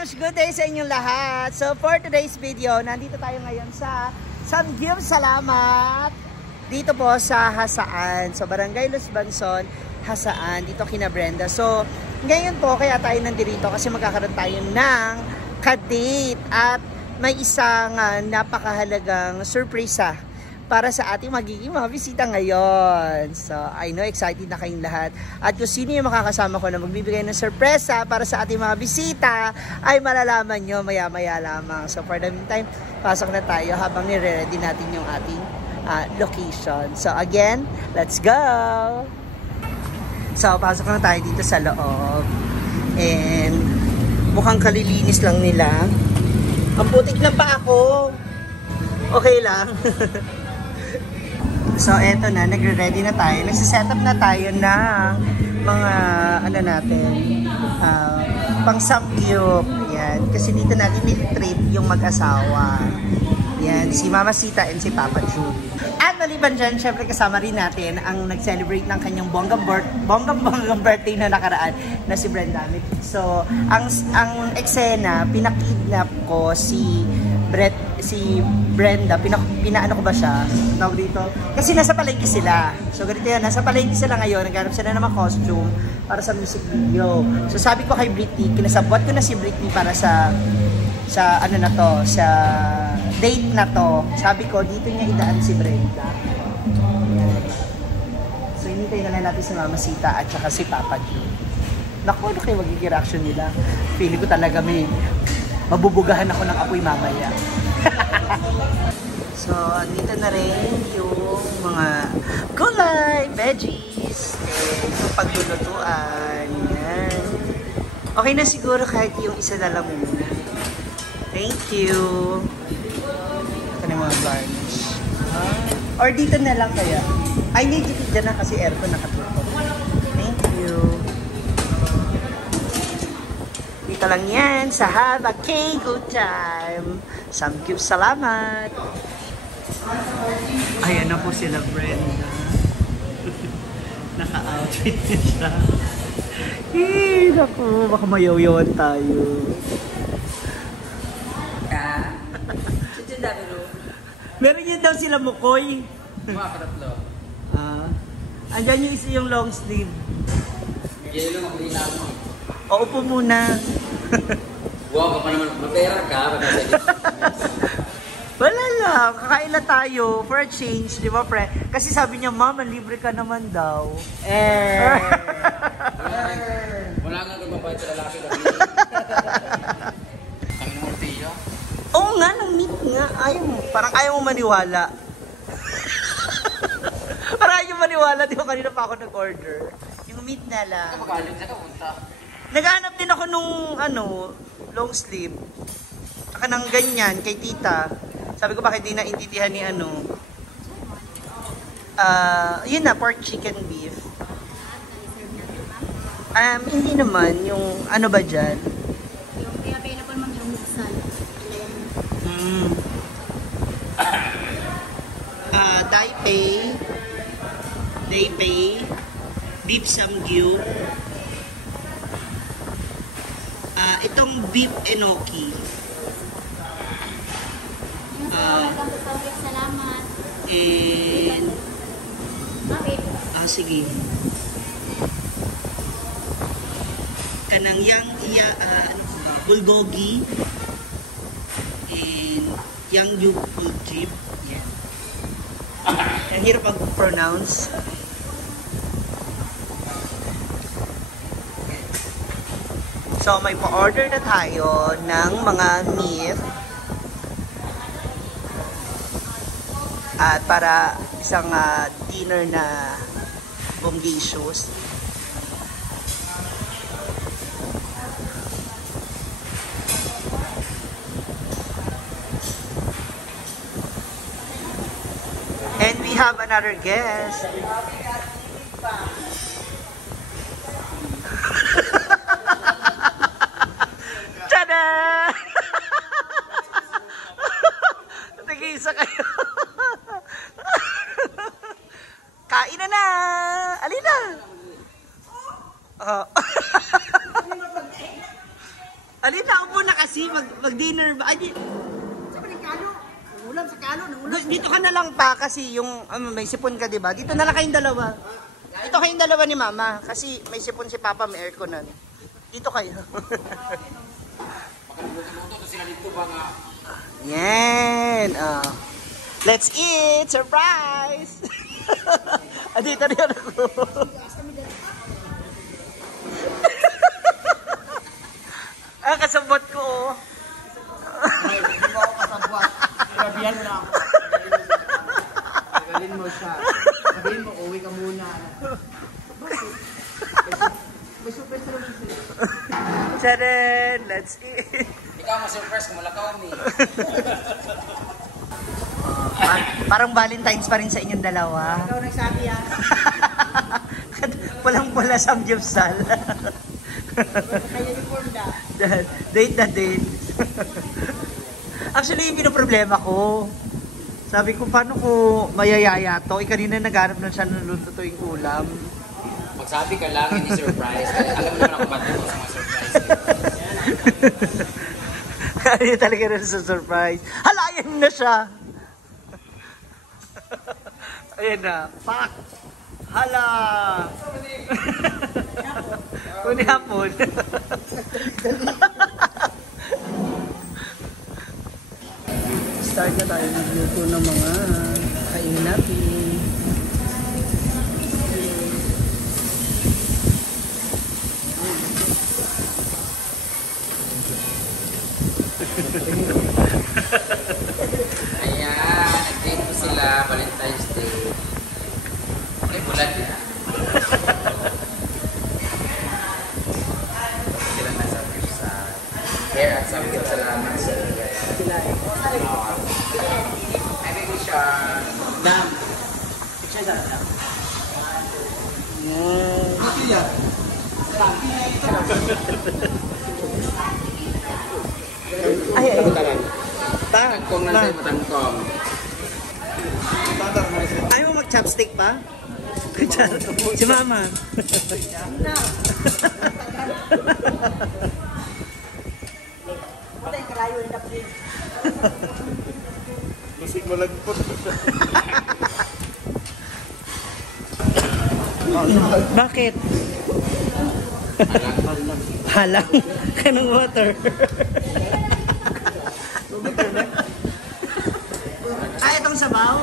moms! Good day sa inyong lahat! So for today's video, nandito tayo ngayon sa Samgyup Salamat dito po sa Hasaan. So Barangay Los Banson, Hasaan, dito kina Brenda. So ngayon po kaya tayo nandito kasi magkakaroon tayo ng kadate at may isang napakahalagang surpresa para sa ating magiging mga bisita ngayon. So, I know excited na kayong lahat. At kung sino yung makakasama ko na magbibigay ng sorpresa para sa ating mga bisita, ay malalaman nyo maya-maya lamang. So, for the meantime, pasok na tayo habang nire-ready natin yung ating location. So, again, let's go! So, pasok na tayo dito sa loob. And, mukhang kalilinis lang nila. Ang putik na pa ako. Okay lang. So, eto na, nagre-ready na tayo. Nagsiset-up na tayo ng mga, pang samgyup. Yan. Kasi dito natin nil-treat yung mag-asawa. Yan, si Mama Sita and si Papa Chu. At maliban dyan, syempre kasama rin natin ang nag-celebrate ng kanyang bonggang birthday na nakaraan na si Brenda. So, ang eksena, pinakidnap ko si Brenda, pinaano ko ba siya? Tawag dito. Kasi nasa palengke sila. So ganito yan, nasa palengke sila ngayon, naghanap sila ng mga costume para sa music video. So sabi ko kay Britney, kinasabwat ko na si Britney para sa sa date na to. Sabi ko, dito niya idaan si Brenda. So hinintay na lang natin si Mama Sita at saka si Papa Joe. Naku, ano kayo magiging reaction nila? Feeling ko talaga may mabubugahan ako ng apoy mamaya. So, andito na rin yung mga gulay, veggies, and yung paglulutuan. Yan. Okay na siguro kahit yung isa na lang muna. Thank you. Ito na yung mga garnish. Or dito na lang kaya. Ay, hindi dito dyan na kasi aircon nakatutok. Thank you. Dito lang yan sa Have a Good Time. Samgyup Salamat. Ayan na po sila Brenda. Naka-outfit niya siya. Naku, baka mayaw-yawan tayo. Meron yun daw sila mukoy. Mga katatlo. Andyan yung isa yung long sleeve. Bigyan lang ang pulina mo. O, upo muna. Wow, ka pa naman. Mapera ka. Wala lang. Kakain na tayo for a change, di ba, friend? Kasi sabi niya, Mama, libre ka naman daw. Wala nga nagbabayad sa lalaki. Kami ng mortillo. Oo nga, ng meat nga. Parang ayaw mo maniwala. Parang ayaw mo maniwala. Di ba kanina pa ako nag-order? Yung meat na lang. Magalit na ka, punta. Naghanap din ako nung, long sleeve. Saka ng ganyan, kay tita. Sabi ko, bakit di na intindihan ni yun na, pork chicken beef. Hindi naman, yung ano ba dyan? Yung available ma'am yung mixal. Daipei, beef samgyup. Itong beef enoki. Salamat. And Bakit? sige. Kanang bulgogi and yang yukul chip. Yeah. Ang hirap mag-pronounce. So, may pa-order na tayo ng mga meat. At para isang dinner na bongacious. And we have another guest. Tada! Tigisa kayo. Kain na! Alina! Alina, upo na kasi mag-dinner ba? Ay, Sabi ng kalo. Ulam sa kalo. dito ka na lang pa kasi yung may sipon ka, di ba? Dito na lang kayong dalawa. Dito kayong dalawa ni Mama kasi may sipon si Papa, may aircon na. Dito kayo. Makalimutan sila dito ba nga? Yan. Let's eat! Surprise! Dito rin ako. Kasabot ko, oh. Ay, hindi mo ako kasabwat. Grabihan mo na ako. Tagalin mo siya. Sabihin mo, uwi ka muna. May surprise na lang siya. Charan! Let's eat! Ikaw ma-surprise kung malakaw ni. Parang Valentine's pa rin sa inyong dalawa. Ikaw nagsabi yan. Pulang-pula samgyupsal. Kaya uniform na. Date na date. Actually, yung pinoproblema ko. Sabi ko, paano ko mayayaya to? Kanina naghanap na siya ng lututuing ulam. Magsabi ka lang, hindi surprise. Alam mo naman ako ba't sa mga surprise. Hindi talaga na sa surprise. Halayan na siya. Ayan na. Fuck! Hala! Unihapon. Start na tayo magluto ng mga kainin natin. Ayan, nag-date po sila, Valentine's Day. Ay, bulan yan. Sila na sa hair at sabi ko salamat sa I think we should. Dam. Siya dam. Ay, ay. Tangkong lang sa'yo, matangkong. Ayaw mo mag-chopstick pa? Si Mama. Wala yung kalayo yung napin. Masig malagpot. Bakit? Halang. Kanang water. Ay, itong sabaw?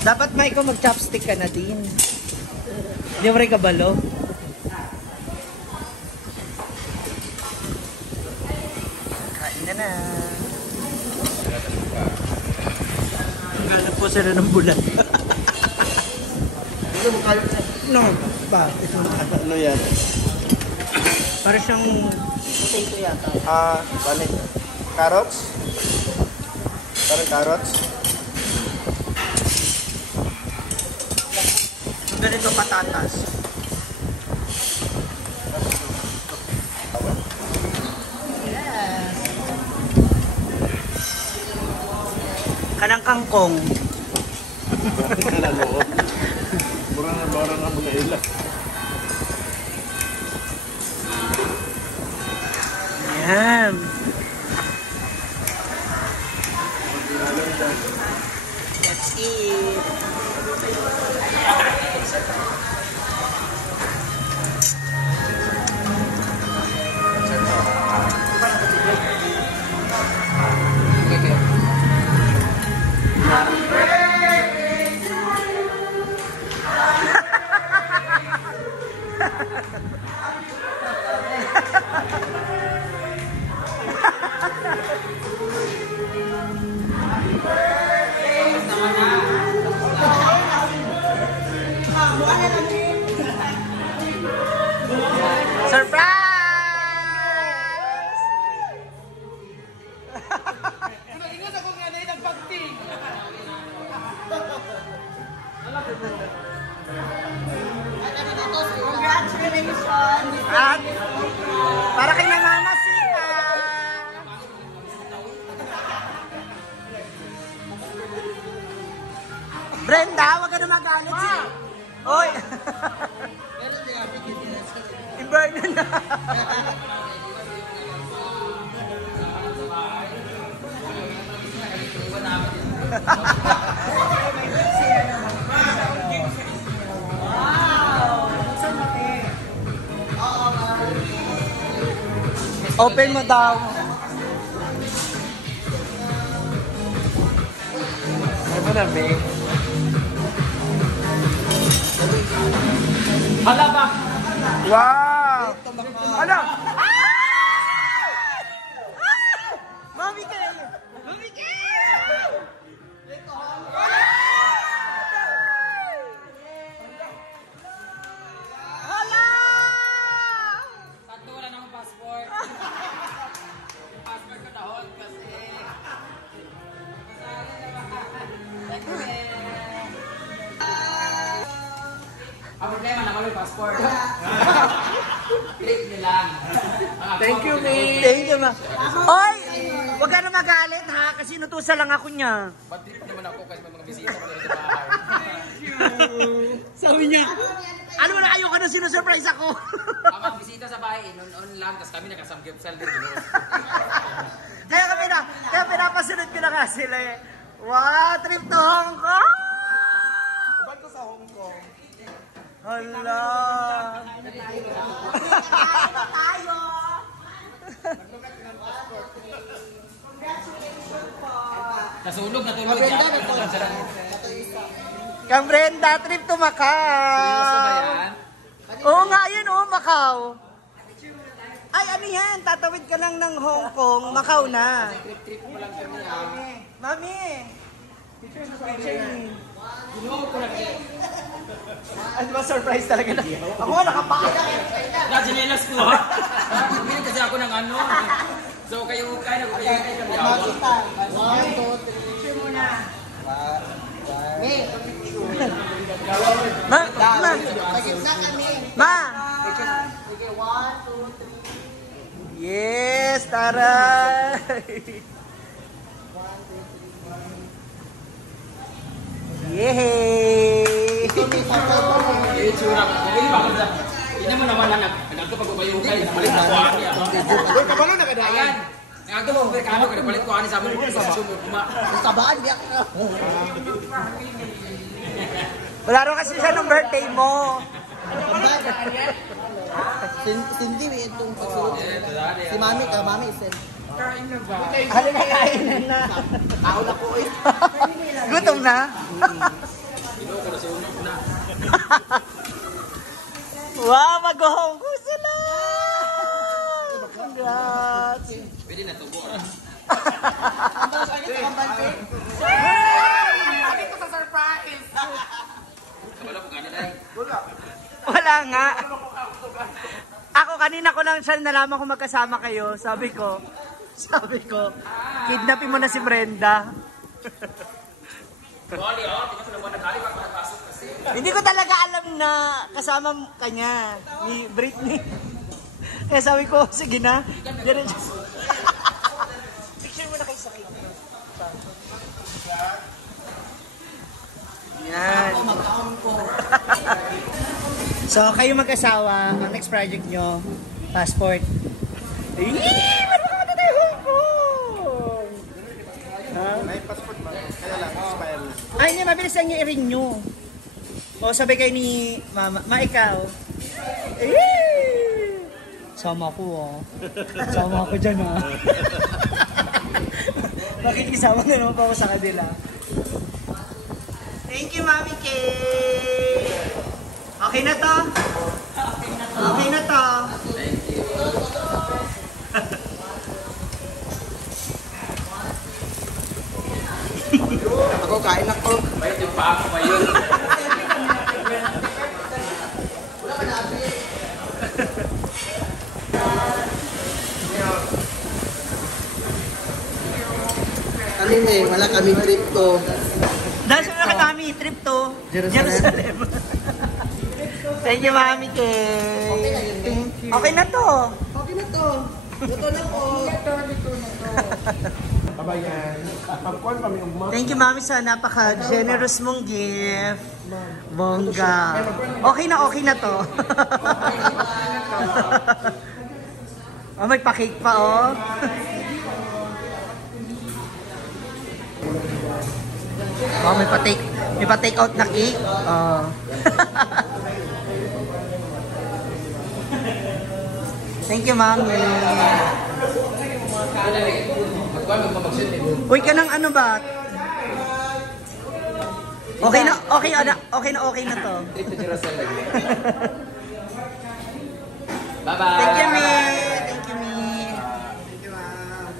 Dapat may ko mag-chopstick ka na din. Hindi mo rin kabalo. Kain na na. Ganap po sila ng bulan. Ano mo kayo? No, ba? Ano yan? Para siyang potato yata. Bali. Carrots? Parang carrots? Ganito patatas. Yes. Kanang kangkong. Ano? Mura na mga ilan. Yan. Let's eat. Buwan na lang Brenda, wag ka na magalit. Oy! I-burn na. Open mo daw. Ano na, May? Hala ba? Wow! Ano? Mami kayo! Mami kayo! Hala! Sakto wala na akong passport. Passport ko tahon kasi. Ang problema na may passport. Click nyo lang. Thank you, May. Thank you, ma. Oy! Huwag ka na magalit, ha? Kasi inutusan lang ako niya. Ba't trip naman ako kasi may mga bisita mo sa bahay. Sabi niya, ano na ayaw ka na sinusurprise ako? Ang mga bisita sa bahay, on lang, tapos kami nakasamgyupsal din. Kaya pinapasunod ko na nga sila eh. Wow, trip to Hong Kong! Ba't ko sa Hong Kong? Hala! Nasunog, natulog yan. Kang Brenda, trip to Macau! Seryoso ba yan? Oo nga, yun Macau. Ay, ano yan? Tatawid ka lang ng Hong Kong, Macau na. Trip mo lang kami ah. Mami! Picture me. Ano ba surprise talaga na? Ako nakapakita. Najinelas ko ha? Bumili kasi ako ng ano. So kayo kaya kami yawa. Picture muna. Ma! Yes, taray! Yehey! Eh, tsura ko. Hindi ba ako sa... Hindi mo naman na nagkapag-upayukay. Napalit ako ani ah. Uy, kabalo na kadaan. Ayan. Nagkakato mo Amerikano. Napalit ko ani sa amin. Tabaan, di ako. Wala rin kasi siya ng birthday mo. Hindi, may itong pagsulot. Si Mami ka, Mami isin. Kain na ba? Ano na kainan na? Ako na po eh. Gutom na? Ilo ko na sunog na. Wow, mag-home ko sila! Congrats! Pwede na tubo. Wala ko ganun ay. Wala nga. Ako kanina ko lang siya nalaman kung magkasama kayo. Sabi ko, kidnapin mo na si Brenda. Bali oh. Tingnan ko naman nagkali pag makapasok kasi. Hindi ko talaga alam na kasama kanya ni Britney. Kaya sabi ko, sige na. Diretso. Picture mo na kayo sa cake. Yan. So, kayo mag-asawa, ang next project nyo, passport. Meron ka na tayo Hong Kong! May passport ba? Kaya lang, expire na. Ay, hindi, mabilis lang yung i-renew. O, sabi kayo ni Mama, ikaw. Sama ko, oh. Sama ko dyan, ah. Makikisama na naman pa ako sa kanila. Thank you, Mami Kay! Okay na to? Okay na to? Thank you. Ako, kain ako. Bayad yung pa ako ngayon. Kanina eh, wala kami trip to. Dahil sa mga kami, trip to Jerusalem. Thank you, Mami Kay. Okay na to. Okay na to. Luto na po. Kabayan. Popcorn kami umma. Thank you, Mami, sa napaka-generous mong gift. Bongga. Okay na to. Oh, may pa-cake pa, oh. Oh, may pa-take out na cake. Oh. Thank you, Mami. Uy, ka ng ano ba? Okay na to. Bye-bye. Thank you, Mi. Thank you, Mi. Thank you, Ma'am.